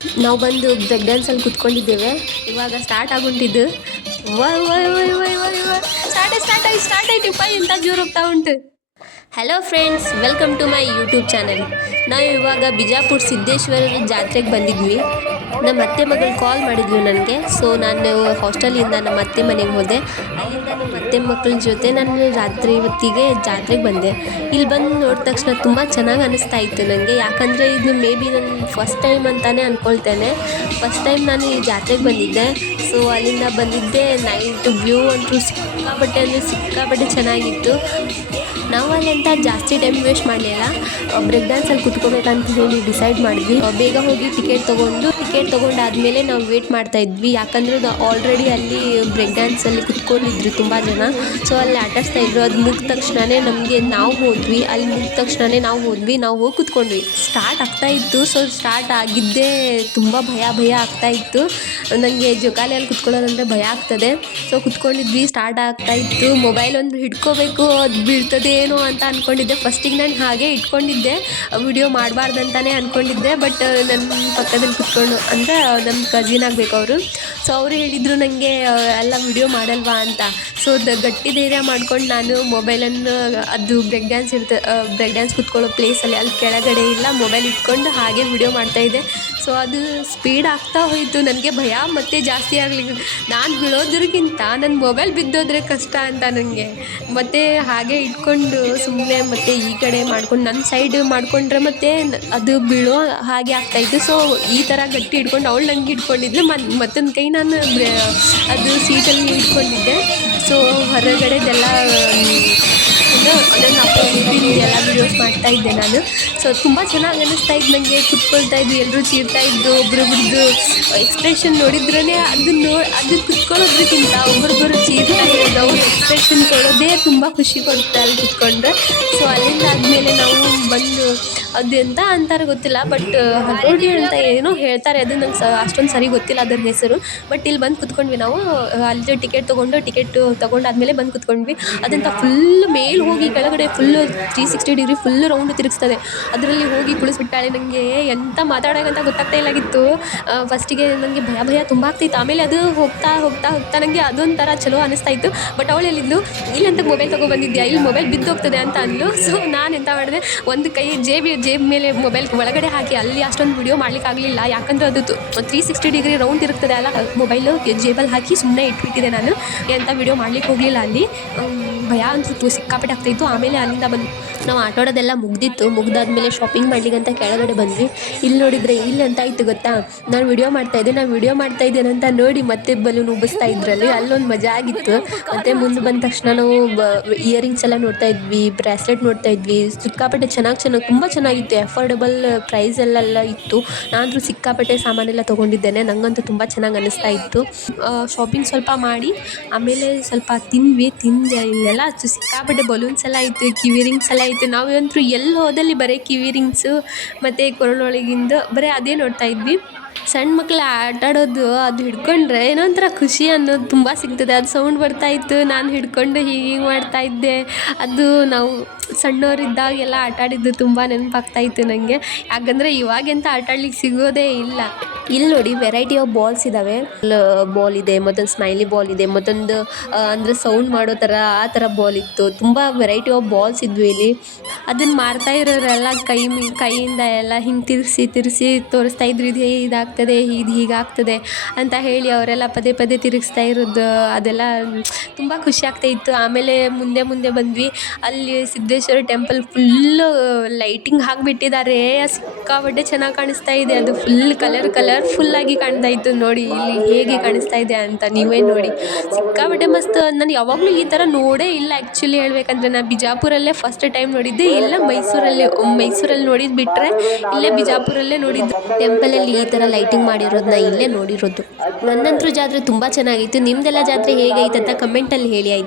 ನಾವು ಬಂದು ಬ್ರೇಕ್ ಡ್ಯಾನ್ಸಲ್ಲಿ ಕುತ್ಕೊಂಡಿದ್ದೇವೆ. ಇವಾಗ ಸ್ಟಾರ್ಟ್ ಆಗುಂಟಿದ್ದು. ವೈ ವೈ ವೈ ವೈ ವೈ ವೈ ಸ್ಟಾರ್ಟ್ ಆಯ್ತಪ್ಪ, ಇಂಥ ಜೋರು ಹೋಗ್ತಾ ಉಂಟು. Hello friends, welcome to my YouTube channel. ನಾವು ಇವಾಗ ಬಿಜಾಪುರ ಸಿದ್ದೇಶ್ವರ ಜಾತ್ರೆಗೆ ಬಂದಿದ್ವಿ. ನಮ್ಮ ಅತ್ತೆ ಮಗಳು ಕಾಲ್ ಮಾಡಿದ್ಲು ನನಗೆ. ಸೊ ನಾನು ಹಾಸ್ಟೆಲಿಂದ ನಮ್ಮ ಅತ್ತೆ ಮನೆಗೆ ಹೋದೆ. ಅಲ್ಲಿಂದ ನಮ್ಮ ಅತ್ತೆ ಮಕ್ಕಳ ಜೊತೆ ನಾನು ರಾತ್ರಿ ಹೊತ್ತಿಗೆ ಜಾತ್ರೆಗೆ ಬಂದೆ. ಇಲ್ಲಿ ಬಂದು ನೋಡಿದ ತಕ್ಷಣ ತುಂಬ ಚೆನ್ನಾಗಿ ಅನ್ನಿಸ್ತಾ ಇತ್ತು ನನಗೆ. ಯಾಕಂದರೆ ಇದು ಮೇ ಬಿ ನನ್ನ ಫಸ್ಟ್ ಟೈಮ್ ಅಂತಲೇ ಅಂದ್ಕೊಳ್ತೇನೆ. ಫಸ್ಟ್ ಟೈಮ್ ನಾನು ಈ ಜಾತ್ರೆಗೆ ಬಂದಿದ್ದೆ. ಸೊ ಅಲ್ಲಿಂದ ಬಂದಿದ್ದೆ. ನೈಟ್ ವ್ಯೂ ಅಂತೂ ಸಿಕ್ಕಾಪಟ್ಟೆ ಚೆನ್ನಾಗಿತ್ತು. ನಾವು ಅಲ್ಲಿಂದ ಜಾಸ್ತಿ ಟೈಮ್ ವೇಸ್ಟ್ ಮಾಡಲಿಲ್ಲ. ಬ್ರೇಕ್ ಡ್ಯಾನ್ಸಲ್ಲಿ ಕುತ್ಕೋಬೇಕಂತ ಹೇಳಿ ಡಿಸೈಡ್ ಮಾಡಿದ್ವಿ. ಬೇಗ ಹೋಗಿ ಟಿಕೆಟ್ ತೊಗೊಂಡಾದ್ಮೇಲೆ ನಾವು ವೇಟ್ ಮಾಡ್ತಾ ಇದ್ವಿ. ಯಾಕಂದರೆ ಆಲ್ರೆಡಿ ಅಲ್ಲಿ ಬ್ರೇಕ್ ಡ್ಯಾನ್ಸಲ್ಲಿ ಕುತ್ಕೊಂಡಿದ್ರು ತುಂಬ ಜನ. ಸೊ ಅಲ್ಲಿ ಆಟಾಡ್ಸ್ತಾ ಇದ್ರು. ಅದು ಮುಗಿದ ತಕ್ಷಣವೇ ನಾವು ಹೋದ್ವಿ. ಅಲ್ಲಿ ಮುಗಿದ ತಕ್ಷಣವೇ ನಾವು ಹೋಗಿ ಕುತ್ಕೊಂಡ್ವಿ. ಸ್ಟಾರ್ಟ್ ಆಗ್ತಾ ಇತ್ತು. ಸೊ ಸ್ಟಾರ್ಟ್ ಆಗಿದ್ದೇ ತುಂಬ ಭಯ ಆಗ್ತಾ ಇತ್ತು. ನನಗೆ ಜೋಕಾಲಿಯಲ್ಲಿ ಕುತ್ಕೊಳ್ಳೋದಂದರೆ ಭಯ ಆಗ್ತದೆ. ಸೊ ಕುತ್ಕೊಂಡಿದ್ವಿ. ಸ್ಟಾರ್ಟ್ ಆಗ್ತಾ ಇತ್ತು. ಮೊಬೈಲ್ ಒಂದು ಹಿಡ್ಕೋಬೇಕು, ಅದು ಬೀಳ್ತದೆ ಏನೋ ಅಂತ ಅಂದ್ಕೊಂಡಿದ್ದೆ. ಫಸ್ಟಿಗೆ ನಾನು ಹಾಗೆ ಇಟ್ಕೊಂಡಿದ್ದೆ, ವಿಡಿಯೋ ಮಾಡಬಾರ್ದಂತಾನೆ ಅಂದ್ಕೊಂಡಿದ್ದೆ. ಬಟ್ ನನ್ನ ಪಕ್ಕದಲ್ಲಿ ಕುತ್ಕೊಂಡು ಅಂದರೆ ನಮ್ಮ ಕಜಿನ್ ಆಗಬೇಕು ಅವರು. ಸೊ ಅವರು ಹೇಳಿದರು ನನಗೆ ಎಲ್ಲ ವಿಡಿಯೋ ಮಾಡಲ್ವಾ ಅಂತ. ಸೊ ಗಟ್ಟಿ ಧೈರ್ಯ ಮಾಡ್ಕೊಂಡು ನಾನು ಮೊಬೈಲನ್ನು, ಅದು ಬ್ರೇಕ್ ಡ್ಯಾನ್ಸ್ ಕುತ್ಕೊಳ್ಳೋ ಪ್ಲೇಸಲ್ಲಿ ಅಲ್ಲಿ ಕೆಳಗಡೆ ಇಲ್ಲ, ಮೊಬೈಲ್ ಇಟ್ಕೊಂಡು ಹಾಗೆ ವಿಡಿಯೋ ಮಾಡ್ತಾಯಿದ್ದೆ. ಸೊ ಅದು ಸ್ಪೀಡ್ ಆಗ್ತಾ ಹೋಯಿತು. ನನಗೆ ಭಯ ಮತ್ತೆ ಜಾಸ್ತಿ ಆಗಲಿಕ್ಕೆ, ನಾನು ಬೀಳೋದ್ರಿಗಿಂತ ನನ್ನ ಮೊಬೈಲ್ ಬಿದ್ದೋದ್ರೆ ಕಷ್ಟ ಅಂತ ನನಗೆ. ಮತ್ತು ಹಾಗೆ ಇಟ್ಕೊಂಡು ಸುಮ್ಮನೆ ಮತ್ತೆ ಈ ಕಡೆ ಮಾಡ್ಕೊಂಡು ನನ್ನ ಸೈಡ್ ಮಾಡಿಕೊಂಡ್ರೆ ಮತ್ತೆ ಅದು ಬೀಳೋ ಹಾಗೆ ಆಗ್ತಾಯಿತ್ತು. ಸೊ ಈ ಥರ ಗಟ್ಟಿ ಹಿಡ್ಕೊಂಡು ಅವಳು ನನಗೆ ಇಟ್ಕೊಂಡಿದ್ಲು. ಮತ್ತೊಂದು ಕೈ ನಾನು ಅದು ಸೀಟಲ್ಲಿ ಇಟ್ಕೊಂಡಿದ್ದೆ. ಸೊ ಹೊರಗಡೆದೆಲ್ಲ ನನ್ನ ಎಲ್ಲ ವೀಡಿಯೋಸ್ ಮಾಡ್ತಾಯಿದ್ದೆ ನಾನು. ಸೊ ತುಂಬ ಚೆನ್ನಾಗಿ ಅನ್ನಿಸ್ತಾ ಇದ್ದು ನನಗೆ. ಕುತ್ಕೊಳ್ತಾ ಇದ್ದು, ಎಲ್ಲರೂ ಚೀರ್ತಾ ಇದ್ದು. ಒಬ್ರೊಬ್ರದ್ದು ಎಕ್ಸ್ಪ್ರೆಷನ್ ನೋಡಿದ್ರೇ ಅದು ಕುತ್ಕೊಳ್ಳೋದಕ್ಕಿಂತ ಒಬ್ಬೊಬ್ಬರು ಚೀರ್ತಾ ಇರೋದು, ಅವ್ರ ಎಕ್ಸ್ಪ್ರೆಷನ್ ಕೊಡೋದೇ ತುಂಬ ಖುಷಿ ಕೊಡುತ್ತೆ ಅಲ್ಲಿ ಕುತ್ಕೊಂಡ್ರೆ. ಸೊ ಅಲ್ಲಿಂದ ಆದಮೇಲೆ ನಾವು ಬಂದು, ಅದು ಎಂತ ಅಂತಾರೆ ಗೊತ್ತಿಲ್ಲ, ಬಟ್ ಹತೋಟಿ ಅಂತ ಏನೋ ಹೇಳ್ತಾರೆ. ಅದು ನಂಗೆ ಅಷ್ಟೊಂದು ಸರಿ ಗೊತ್ತಿಲ್ಲ ಅದರ ಹೆಸರು. ಬಟ್ ಇಲ್ಲಿ ಬಂದು ಕುತ್ಕೊಂಡ್ವಿ ನಾವು. ಅಲ್ಲಿ ಟಿಕೆಟ್ ತೊಗೊಂಡಾದ್ಮೇಲೆ ಬಂದು ಕುತ್ಕೊಂಡ್ವಿ. ಅದಂತ ಫುಲ್ ಮೇಲೆ ಹೋಗಿ ಕೆಳಗಡೆ ಫುಲ್ಲು 360 ಡಿಗ್ರಿ ಫುಲ್ಲು ರೌಂಡ್ ತಿರುಗಿಸ್ತದೆ. ಅದರಲ್ಲಿ ಹೋಗಿ ಕುಳಿಸ್ಬಿಟ್ಟಾಳೆ. ನನಗೆ ಎಂತ ಮಾತಾಡೋಕ್ಕಂತ ಗೊತ್ತಾಗ್ತಾ ಇಲ್ಲಾಗಿತ್ತು. ಫಸ್ಟಿಗೆ ನನಗೆ ಭಯ ತುಂಬ ಆಗ್ತಿತ್ತು. ಆಮೇಲೆ ಅದು ಹೋಗ್ತಾ ನನಗೆ ಅದೊಂಥರ ಚಲೋ ಅನ್ನಿಸ್ತಾ ಇತ್ತು. ಬಟ್ ಅವಳು ಹೇಳಿದ್ಲು, ಇಲ್ಲಂತ ಮೊಬೈಲ್ ತೊಗೊಬಂದಿದ್ಯಾ, ಇಲ್ಲಿ ಮೊಬೈಲ್ ಬಿದ್ದೋಗ್ತದೆ ಅಂತ ಅಂದ್ಲು. ಸೊ ನಾನು ಎಂತ ಮಾಡಿದೆ, ಒಂದು ಕೈ ಜೇಬ್ ಮೇಲೆ ಮೊಬೈಲ್ ಒಳಗಡೆ ಹಾಕಿ ಅಲ್ಲಿ ಅಷ್ಟೊಂದು ವಿಡಿಯೋ ಮಾಡಲಿಕ್ಕಾಗಲಿಲ್ಲ. ಯಾಕಂದರೆ ಅದು 360 ಡಿಗ್ರಿ ರೌಂಡ್ ಇರ್ತದೆ ಅಲ್ಲ, ಮೊಬೈಲು ಜೇಬಲ್ಲಿ ಹಾಕಿ ಸುಮ್ಮನೆ ಇಟ್ಬಿಟ್ಟಿದೆ ನಾನು. ಎಂಥ ವಿಡಿಯೋ ಮಾಡ್ಲಿಕ್ಕೆ ಹೋಗಲಿಲ್ಲ ಅಲ್ಲಿ. ಭಯ ಅಂತೂ ಸಿಕ್ಕಾಪಟ್ಟೆ ಆಗ್ತಾಯಿತ್ತು. ಆಮೇಲೆ ಅಲ್ಲಿಂದ ಬಂದು ನಾವು ಆಟೋಡೋದೆಲ್ಲ ಮುಗ್ದಾದ್ಮೇಲೆ ಶಾಪಿಂಗ್ ಮಾಡ್ಲಿಕ್ಕಂತ ಕೆಳಗಡೆ ಬಂದ್ವಿ. ಇಲ್ಲಿ ನೋಡಿದರೆ ಇಲ್ಲಿ ಅಂತ ಇತ್ತು ಗೊತ್ತಾ, ನಾನು ವಿಡಿಯೋ ಮಾಡ್ತಾಯಿದ್ದೇನೆ ಅಂತ ನೋಡಿ ಮತ್ತೆ ಬಲೂನ್ ಉಬ್ಬಿಸ್ತಾ ಇದ್ರಲ್ಲಿ. ಅಲ್ಲೊಂದು ಮಜಾ ಆಗಿತ್ತು. ಮತ್ತು ಮುಂದೆ ಬಂದ ತಕ್ಷಣ ನಾವು ಇಯರಿಂಗ್ಸ್ ಎಲ್ಲ ನೋಡ್ತಾ ಇದ್ವಿ, ಬ್ರಾಸ್ಲೆಟ್ ನೋಡ್ತಾ ಇದ್ವಿ. ಸಿಕ್ಕಾಪಟ್ಟೆ ಚೆನ್ನಾಗಿ ತುಂಬ ಚೆನ್ನಾಗಿತ್ತು. ಅಫೋರ್ಡೆಬಲ್ ಪ್ರೈಸಲ್ಲೆಲ್ಲ ಇತ್ತು. ನಾನಂತೂ ಸಿಕ್ಕಾಪಟ್ಟೆ ಸಾಮಾನೆಲ್ಲ ತೊಗೊಂಡಿದ್ದೇನೆ. ನನಗಂತೂ ತುಂಬ ಚೆನ್ನಾಗಿ ಅನ್ನಿಸ್ತಾ ಇತ್ತು. ಶಾಪಿಂಗ್ ಸ್ವಲ್ಪ ಮಾಡಿ ಆಮೇಲೆ ಸ್ವಲ್ಪ ತಿಂದ್ವಿ. ಇಲ್ಲೆಲ್ಲ ಸಿಕ್ಕಾಪಟ್ಟೆ ಬಲೂನ್ಸ್ ಎಲ್ಲ ಇತ್ತು, ಕಿವಿ ರಿಂಗ್ಸ್ ಎಲ್ಲ ಇತ್ತು. ನಾವಂತೂ ಎಲ್ಲಿ ಹೋದಲ್ಲಿ ಬರೀ ಕಿವಿ ರಿಂಗ್ಸು ಮತ್ತು ಕೊರಳೊಳಗಿಂದು ಬರೀ ಅದೇ ನೋಡ್ತಾ ಇದ್ವಿ. ಸಣ್ಣ ಮಕ್ಕಳು ಆಟಾಡೋದು, ಅದು ಹಿಡ್ಕೊಂಡ್ರೆ ಏನೋ ಒಂಥರ ಖುಷಿ ಅನ್ನೋದು ತುಂಬ ಸಿಗ್ತದೆ. ಅದು ಸೌಂಡ್ ಬರ್ತಾಯಿತ್ತು, ನಾನು ಹಿಡ್ಕೊಂಡು ಹೀಗೆ ಮಾಡ್ತಾಯಿದ್ದೆ. ಅದು ನಾವು ಸಣ್ಣವರಿದ್ದಾಗೆಲ್ಲ ಆಟಾಡಿದ್ದು ತುಂಬ ನೆನಪಾಗ್ತಾಯಿತ್ತು ನನಗೆ. ಯಾಕಂದರೆ ಇವಾಗೆಂತ ಆಟಾಡ್ಲಿಕ್ಕೆ ಸಿಗೋದೇ ಇಲ್ಲ. ಇಲ್ಲಿ ನೋಡಿ ವೆರೈಟಿ ಆಫ್ ಬಾಲ್ಸ್ ಇದ್ದಾವೆ. ಬಾಲ್ ಇದೆ, ಮತ್ತೊಂದು ಸ್ಮೈಲಿ ಬಾಲ್ ಇದೆ, ಮತ್ತೊಂದು ಅಂದರೆ ಸೌಂಡ್ ಮಾಡೋ ಥರ ಆ ಥರ ಬಾಲ್ ಇತ್ತು. ತುಂಬ ವೆರೈಟಿ ಆಫ್ ಬಾಲ್ಸ್ ಇದ್ವು ಇಲ್ಲಿ. ಅದನ್ನು ಮಾರ್ತಾ ಇರೋರೆಲ್ಲ ಕೈಯಿಂದ ಎಲ್ಲ ಹಿಂಗೆ ತಿರ್ಗಿಸಿ ತೋರಿಸ್ತಾ ಇದ್ರು. ಇದು ಇದಾಗ್ತದೆ, ಇದು ಹೀಗಾಗ್ತದೆ ಅಂತ ಹೇಳಿ ಅವರೆಲ್ಲ ಪದೇ ತಿರುಗಿಸ್ತಾ ಇರೋದು, ಅದೆಲ್ಲ ತುಂಬ ಖುಷಿ ಆಗ್ತಾಯಿತ್ತು. ಆಮೇಲೆ ಮುಂದೆ ಬಂದ್ವಿ. ಅಲ್ಲಿ ಸಿದ್ದೇಶ್ವರ ಟೆಂಪಲ್ ಫುಲ್ಲು ಲೈಟಿಂಗ್ ಹಾಕಿಬಿಟ್ಟಿದ್ದಾರೆ. ಸಿಕ್ಕಾಪಟ್ಟೆ ಚೆನ್ನಾಗಿ ಕಾಣಿಸ್ತಾ ಇದೆ. ಅದು ಫುಲ್ ಕಲರ್ಫುಲ್ಲಾಗಿ ಕಾಣ್ತಾ ಇತ್ತು. ನೋಡಿ ಇಲ್ಲಿ ಹೇಗೆ ಕಾಣಿಸ್ತಾ ಇದೆ ಅಂತ ನೀವೇ ನೋಡಿ. ಸಿಕ್ಕಾಪಟ್ಟೆ ಮಸ್ತ್. ನಾನು ಯಾವಾಗಲೂ ಈ ಥರ ನೋಡೇ ಇಲ್ಲ ಆ್ಯಕ್ಚುಲಿ ಹೇಳ್ಬೇಕಂದ್ರೆ. ನಾನು ಬಿಜಾಪುರಲ್ಲೇ ಫಸ್ಟ್ ಟೈಮ್ ನೋಡಿದ್ದೆ. ಇಲ್ಲ ಮೈಸೂರಲ್ಲಿ ನೋಡಿದ್ದು ಬಿಟ್ಟರೆ ಇಲ್ಲೇ ಬಿಜಾಪುರಲ್ಲೇ ನೋಡಿದ್ದು. ಟೆಂಪಲಲ್ಲಿ ಈ ಥರ ಲೈಟಿಂಗ್ ಮಾಡಿರೋದನ್ನ ಇಲ್ಲೇ ನೋಡಿರೋದು. ನನ್ನಂತೂ ಜಾತ್ರೆ ತುಂಬ ಚೆನ್ನಾಗಿತ್ತು. ನಿಮ್ಮದೆಲ್ಲ ಜಾತ್ರೆ ಹೇಗೈತೆ ಅಂತ ಕಮೆಂಟಲ್ಲಿ ಹೇಳಿ ಆಯ್ತು.